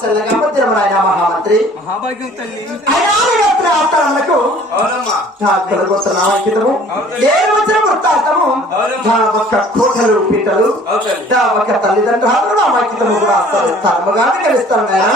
చల్లగా మధ్యమ నాయన మహామంత్రి మహాభాగ్యం తల్లి ఆత్మలకు నామంకితము నేను వచ్చిన వృత్తాంతము నా ఒక్క కోటలు పీటలు నా ఒక్క తల్లిదండ్రులు నామంకితము కూడా తరముగానే గెలుస్తాను నాయన.